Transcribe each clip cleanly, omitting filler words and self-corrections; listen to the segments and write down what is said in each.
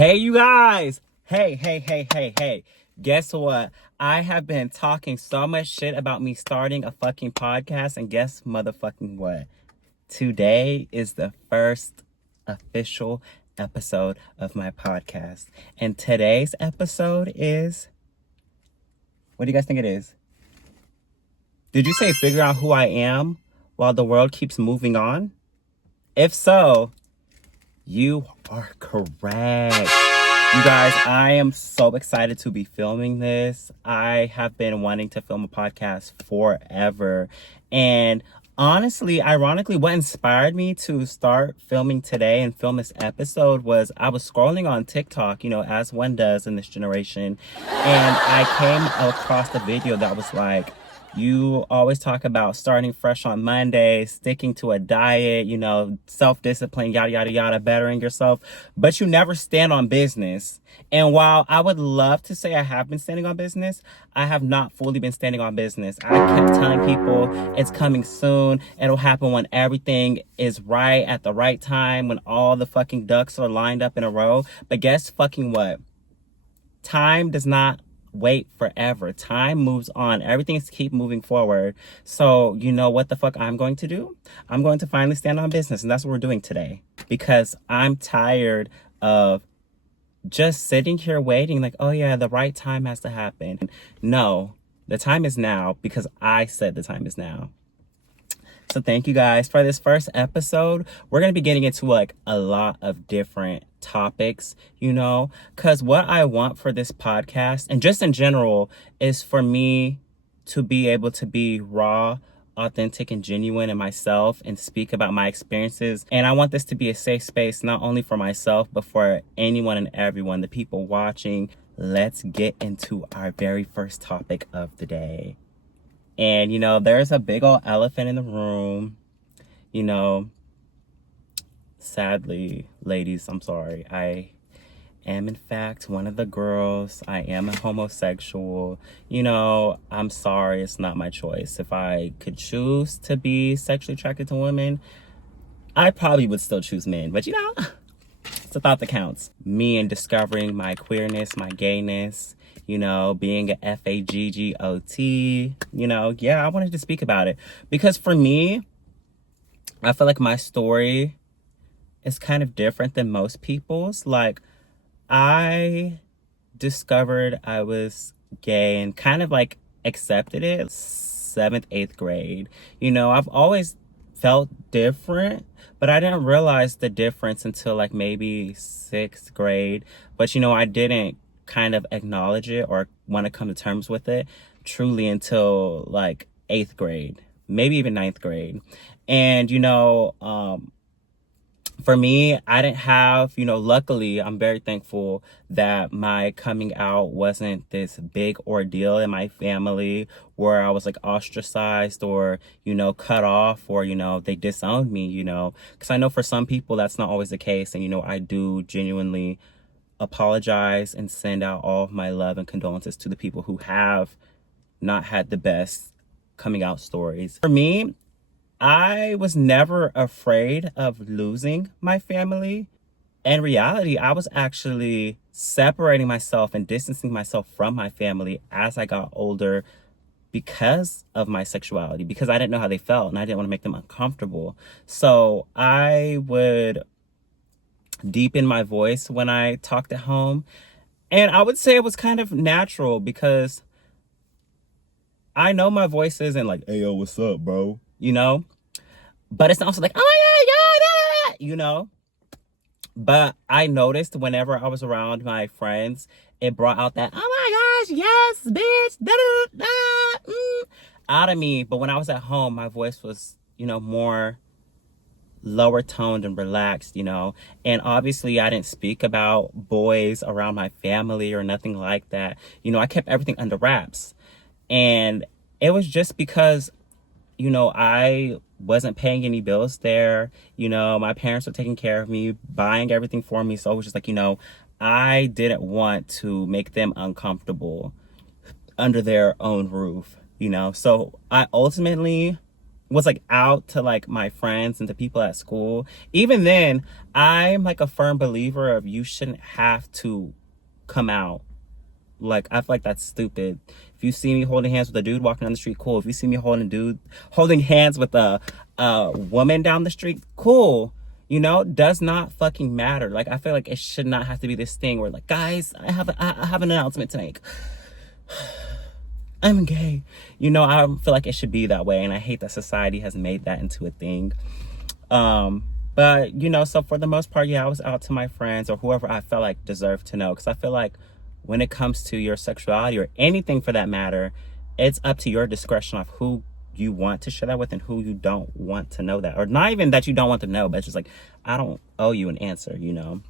Hey, you guys. Hey. Guess what? I have been talking so much shit about me starting a fucking podcast, and guess motherfucking what? Today is the first official episode of my podcast. And today's episode is... What do you guys think it is? Did you say figure out who I am while the world keeps moving on? If so, you are correct. You guys, I am so excited to be filming this. I have been wanting to film a podcast forever. And honestly, ironically, what inspired me to start filming today and film this episode was I was scrolling on TikTok, as one does in this generation. And I came across a video that was like, you always talk about starting fresh on Monday, sticking to a diet, self-discipline, yada, yada, yada, bettering yourself, but you never stand on business. And while I would love to say I have been standing on business, I have not fully been standing on business. I kept telling people it's coming soon. It'll happen when everything is right at the right time, when all the fucking ducks are lined up in a row. But guess fucking what? Time does not wait forever. Time moves on. Everything is keep moving forward. So you know what the fuck I'm going to do? I'm going to finally stand on business, and that's what we're doing today. Because I'm tired of just sitting here waiting like, oh yeah, the right time has to happen. No, the time is now because I said the time is now. So thank you guys for this first episode. We're going to be getting into like a lot of different topics, because what I want for this podcast and just in general is for me to be able to be raw, authentic, and genuine in myself and speak about my experiences. And I want this to be a safe space, not only for myself, but for anyone and everyone, the people watching. Let's get into our very first topic of the day. And, there's a big old elephant in the room. Sadly, ladies, I'm sorry. I am, in fact, one of the girls. I am a homosexual. I'm sorry. It's not my choice. If I could choose to be sexually attracted to women, I probably would still choose men. But, it's a thought that counts. Me and discovering my queerness, my gayness, being a FAGGOT, I wanted to speak about it. Because for me, I feel like my story is kind of different than most people's. Like, I discovered I was gay and kind of like accepted it 7th, 8th grade. I've always felt different, but I didn't realize the difference until like maybe 6th grade. But I didn't kind of acknowledge it or want to come to terms with it truly until like 8th grade, maybe even 9th grade. And for me, I didn't have, luckily, I'm very thankful that my coming out wasn't this big ordeal in my family where I was like ostracized or, cut off or, they disowned me, because I know for some people that's not always the case. And, I do genuinely apologize and send out all of my love and condolences to the people who have not had the best coming out stories. For me, I was never afraid of losing my family. In reality, I was actually separating myself and distancing myself from my family as I got older because of my sexuality, because I didn't know how they felt and I didn't want to make them uncomfortable. So I would deepen my voice when I talked at home. And I would say it was kind of natural because I know my voice isn't like, hey, yo, what's up, bro? But it's also like, oh my God, yeah. But I noticed whenever I was around my friends, it brought out that, oh my gosh, yes, bitch, out of me. But when I was at home, my voice was, more lower toned and relaxed, and obviously I didn't speak about boys around my family or nothing like that. I kept everything under wraps. And it was just because, I wasn't paying any bills there. My parents were taking care of me, buying everything for me. So it was just like, I didn't want to make them uncomfortable under their own roof, So I ultimately was like out to like my friends and to people at school, even then, I'm like a firm believer of you shouldn't have to come out. Like, I feel like that's stupid. If you see me holding hands with a dude walking down the street, cool. If you see me holding hands with a woman down the street, cool. You know, does not fucking matter. Like, I feel like it should not have to be this thing where like, guys, I have an announcement to make. I'm gay. You know, I feel like it should be that way, and I hate that society has made that into a thing. But you know, so for the most part, yeah, I was out to my friends or whoever I felt like deserved to know, because I feel like when it comes to your sexuality or anything for that matter, it's up to your discretion of who you want to share that with and who you don't want to know that, or not even that you don't want to know, but it's just like, I don't owe you an answer, you know.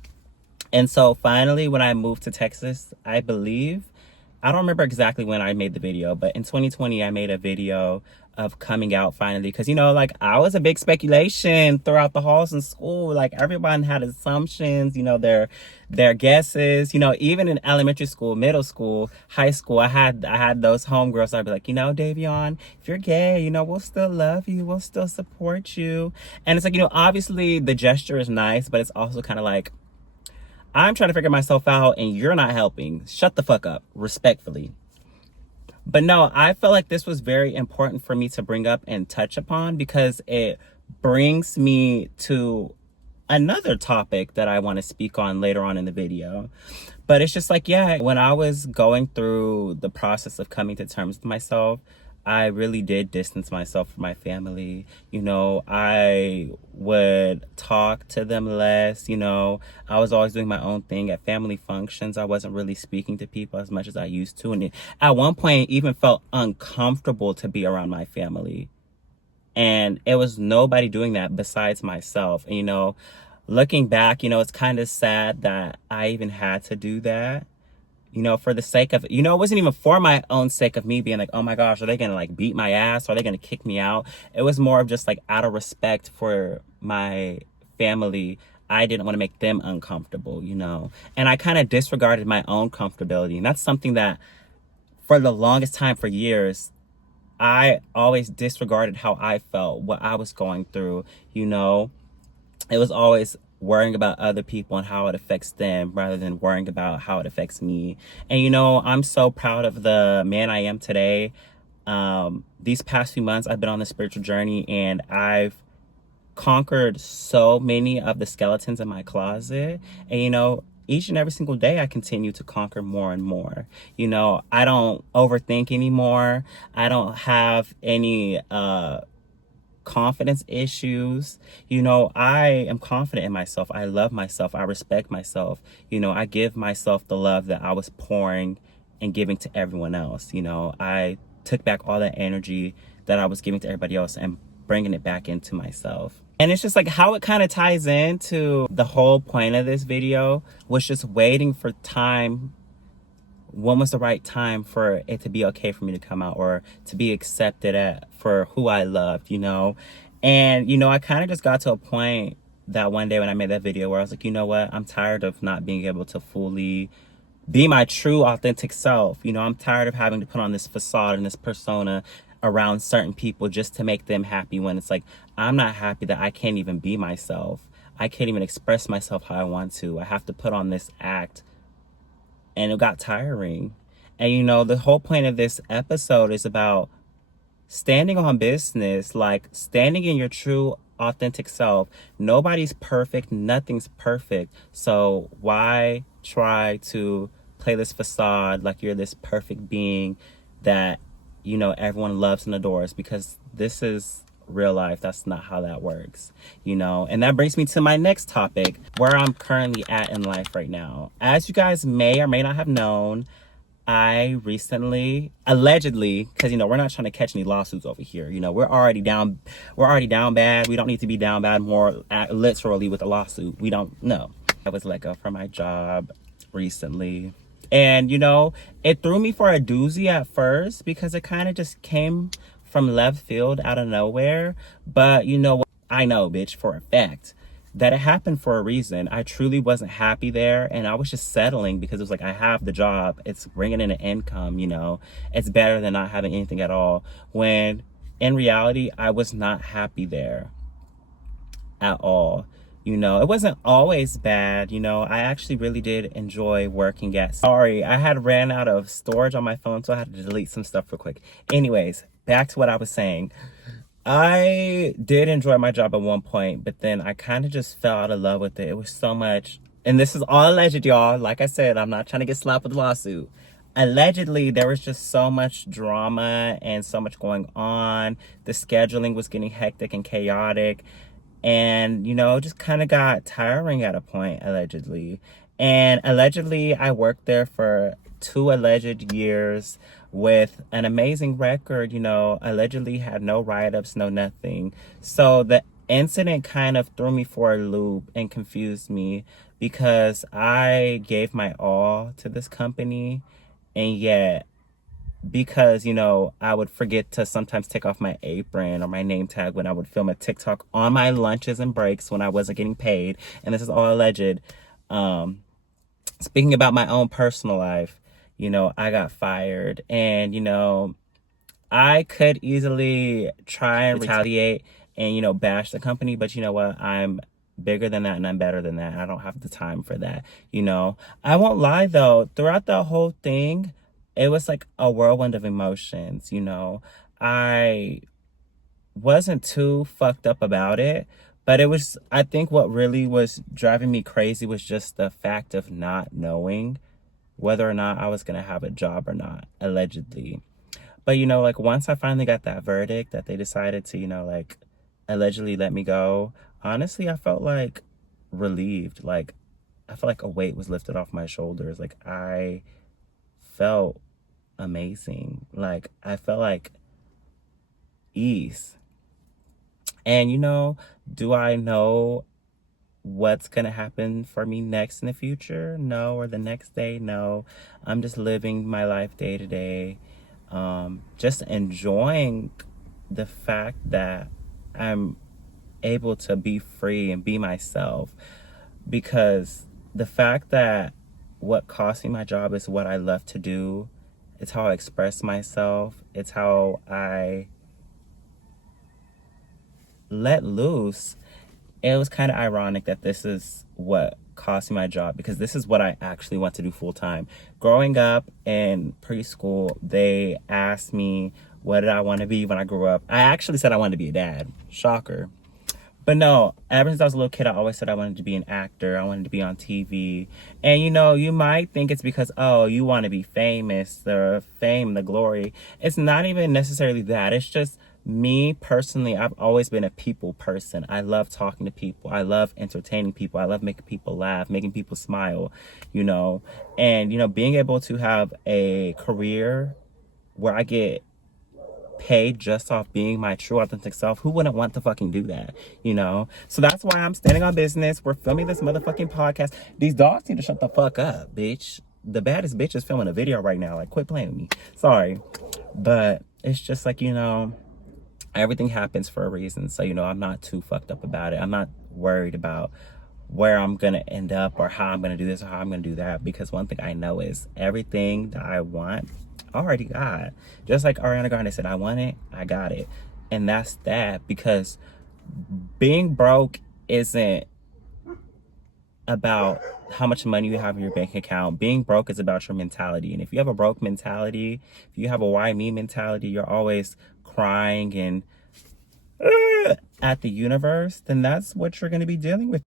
And so finally, when I moved to Texas, I believe, I don't remember exactly when I made the video, but in 2020, I made a video of coming out finally. Because, you know, like, I was a big speculation throughout the halls in school. Like, everyone had assumptions, you know, their guesses. You know, even in elementary school, middle school, high school, I had those homegirls. I'd be like, you know, Davion, if you're gay, you know, we'll still love you. We'll still support you. And it's like, you know, obviously the gesture is nice, but it's also kind of like, I'm trying to figure myself out and you're not helping. Shut the fuck up, respectfully. But no, I felt like this was very important for me to bring up and touch upon, because it brings me to another topic that I want to speak on later on in the video. But it's just like, yeah, when I was going through the process of coming to terms with myself, I really did distance myself from my family. You know, I would talk to them less. You know, I was always doing my own thing at family functions. I wasn't really speaking to people as much as I used to. And at one point, it even felt uncomfortable to be around my family. And it was nobody doing that besides myself. And, you know, looking back, you know, it's kind of sad that I even had to do that. You know, for the sake of, you know, it wasn't even for my own sake of me being like, oh my gosh, are they gonna like beat my ass? Are they gonna kick me out? It was more of just like, out of respect for my family, I didn't want to make them uncomfortable, you know? And I kind of disregarded my own comfortability. And that's something that for the longest time, for years, I always disregarded how I felt, what I was going through, you know? It was always worrying about other people and how it affects them rather than worrying about how it affects me. And, you know, I'm so proud of the man I am today. These past few months, I've been on the spiritual journey, and I've conquered so many of the skeletons in my closet. And, you know, each and every single day, I continue to conquer more and more. You know, I don't overthink anymore. I don't have any, confidence issues. You know, I am confident in myself. I love myself. I respect myself. You know, I give myself the love that I was pouring and giving to everyone else. You know, I took back all that energy that I was giving to everybody else and bringing it back into myself. And it's just like how it kind of ties into the whole point of this video was just waiting for time. When was the right time for it to be okay for me to come out, or to be accepted for who I loved, you know? And, you know, I kind of just got to a point that one day when I made that video where I was like, you know what? I'm tired of not being able to fully be my true, authentic self. You know, I'm tired of having to put on this facade and this persona around certain people just to make them happy, when it's like, I'm not happy that I can't even be myself. I can't even express myself how I want to. I have to put on this act. And it got tiring. And, you know, the whole point of this episode is about standing on business, like standing in your true, authentic self. Nobody's perfect. Nothing's perfect. So why try to play this facade like you're this perfect being that, you know, everyone loves and adores? Because this is real life. That's not how that works, you know? And that brings me to my next topic, where I'm currently at in life right now. As you guys may or may not have known, I recently, allegedly, because, you know, we're not trying to catch any lawsuits over here. You know, we're already down bad. We don't need to be down bad more literally with a lawsuit. We don't know. I was let go from my job recently. And, you know, it threw me for a doozy at first, because it kind of just came from left field out of nowhere. But you know what? I know, bitch, for a fact that it happened for a reason. I truly wasn't happy there, and I was just settling because it was like, I have the job. It's bringing in an income, you know. It's better than not having anything at all. When in reality, I was not happy there at all. You know, it wasn't always bad. You know, I actually really did enjoy working at. Sorry, I had ran out of storage on my phone, so I had to delete some stuff real quick. Anyways, back to what I was saying. I did enjoy my job at one point, but then I kind of just fell out of love with it. It was so much, and this is all alleged, y'all. Like I said, I'm not trying to get slapped with a lawsuit. Allegedly, there was just so much drama and so much going on. The scheduling was getting hectic and chaotic. And, you know, just kind of got tiring at a point, allegedly. And allegedly, I worked there for 2 alleged years with an amazing record, you know, allegedly had no write-ups, no nothing. So the incident kind of threw me for a loop and confused me because I gave my all to this company, and yet because, you know, I would forget to sometimes take off my apron or my name tag when I would film a TikTok on my lunches and breaks when I wasn't getting paid. And this is all alleged. Speaking about my own personal life, you know, I got fired, and, you know, I could easily try and retaliate and, you know, bash the company, but you know what? I'm bigger than that and I'm better than that. I don't have the time for that. You know, I won't lie though, throughout the whole thing, it was like a whirlwind of emotions. You know, I wasn't too fucked up about it, but it was, I think what really was driving me crazy was just the fact of not knowing whether or not I was going to have a job or not, allegedly. But, you know, like once I finally got that verdict that they decided to, you know, like allegedly let me go, honestly, I felt like relieved. Like, I felt like a weight was lifted off my shoulders. Like, I felt amazing. Like, I felt like ease. And, you know, do I know what's gonna happen for me next in the future? No. Or the next day? No. I'm just living my life day to day. Just enjoying the fact that I'm able to be free and be myself, because the fact that what cost me my job is what I love to do. It's how I express myself. It's how I let loose. It was kind of ironic that this is what cost me my job, because this is what I actually want to do full time. Growing up in preschool, they asked me what did I want to be when I grew up. I actually said I wanted to be a dad. Shocker. But no, ever since I was a little kid, I always said I wanted to be an actor. I wanted to be on TV. And you know, you might think it's because, oh, you want to be famous, the fame, the glory. It's not even necessarily that. It's just me personally, I've always been a people person. I love talking to people. I love entertaining people. I love making people laugh, making people smile, you know. And, you know, being able to have a career where I get paid just off being my true authentic self, who wouldn't want to fucking do that, you know? So that's why I'm standing on business. We're filming this motherfucking podcast. These dogs need to shut the fuck up, bitch. The baddest bitch is filming a video right now. Like, quit playing with me. Sorry. But it's just like, you know, everything happens for a reason. So, you know, I'm not too fucked up about it. I'm not worried about where I'm gonna end up or how I'm gonna do this or how I'm gonna do that, because one thing I know is everything that I want, I already got. Just like Ariana Grande said, I want it, I got it. And that's that, because being broke isn't about how much money you have in your bank account. Being broke is about your mentality. And if you have a broke mentality, if you have a why me mentality, you're always crying and at the universe, then that's what you're going to be dealing with.